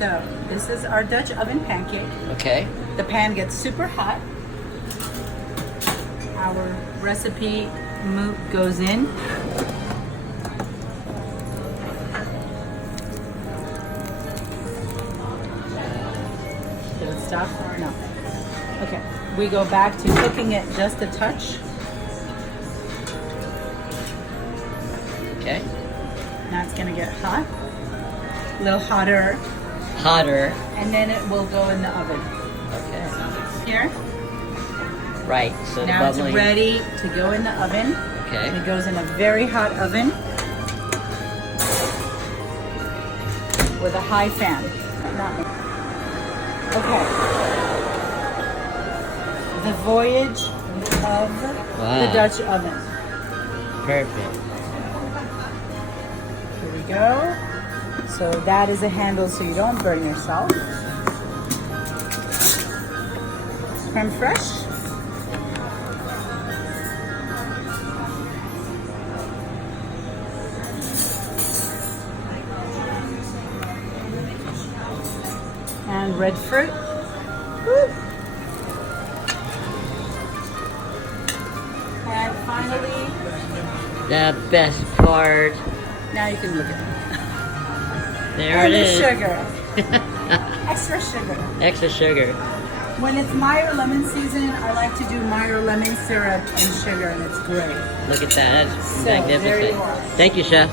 So this is our Dutch oven pancake. Okay. The pan gets super hot. Our recipe goes in. Did it stop? No. Okay. We go back to cooking it just a touch. Okay. Now it's gonna get hot. A little hotter. Hotter. And then it will go in the oven. Okay. Here. Right. So Now the bubbling. it's ready to go in the oven. Okay. And it goes in a very hot oven with a high fan. Not me. Okay. The voyage of the Dutch oven. Perfect. Here we go. So that is a handle so you don't burn yourself. Crème fraîche. And red fruit. Woo. And finally, The best part. now you can look at it. There And it the is. sugar. Extra sugar. Extra sugar. When it's Meyer lemon season, I like to do Meyer lemon syrup and sugar, and it's great. Look at that. That's So, there magnificent. you are. Thank you, Chef.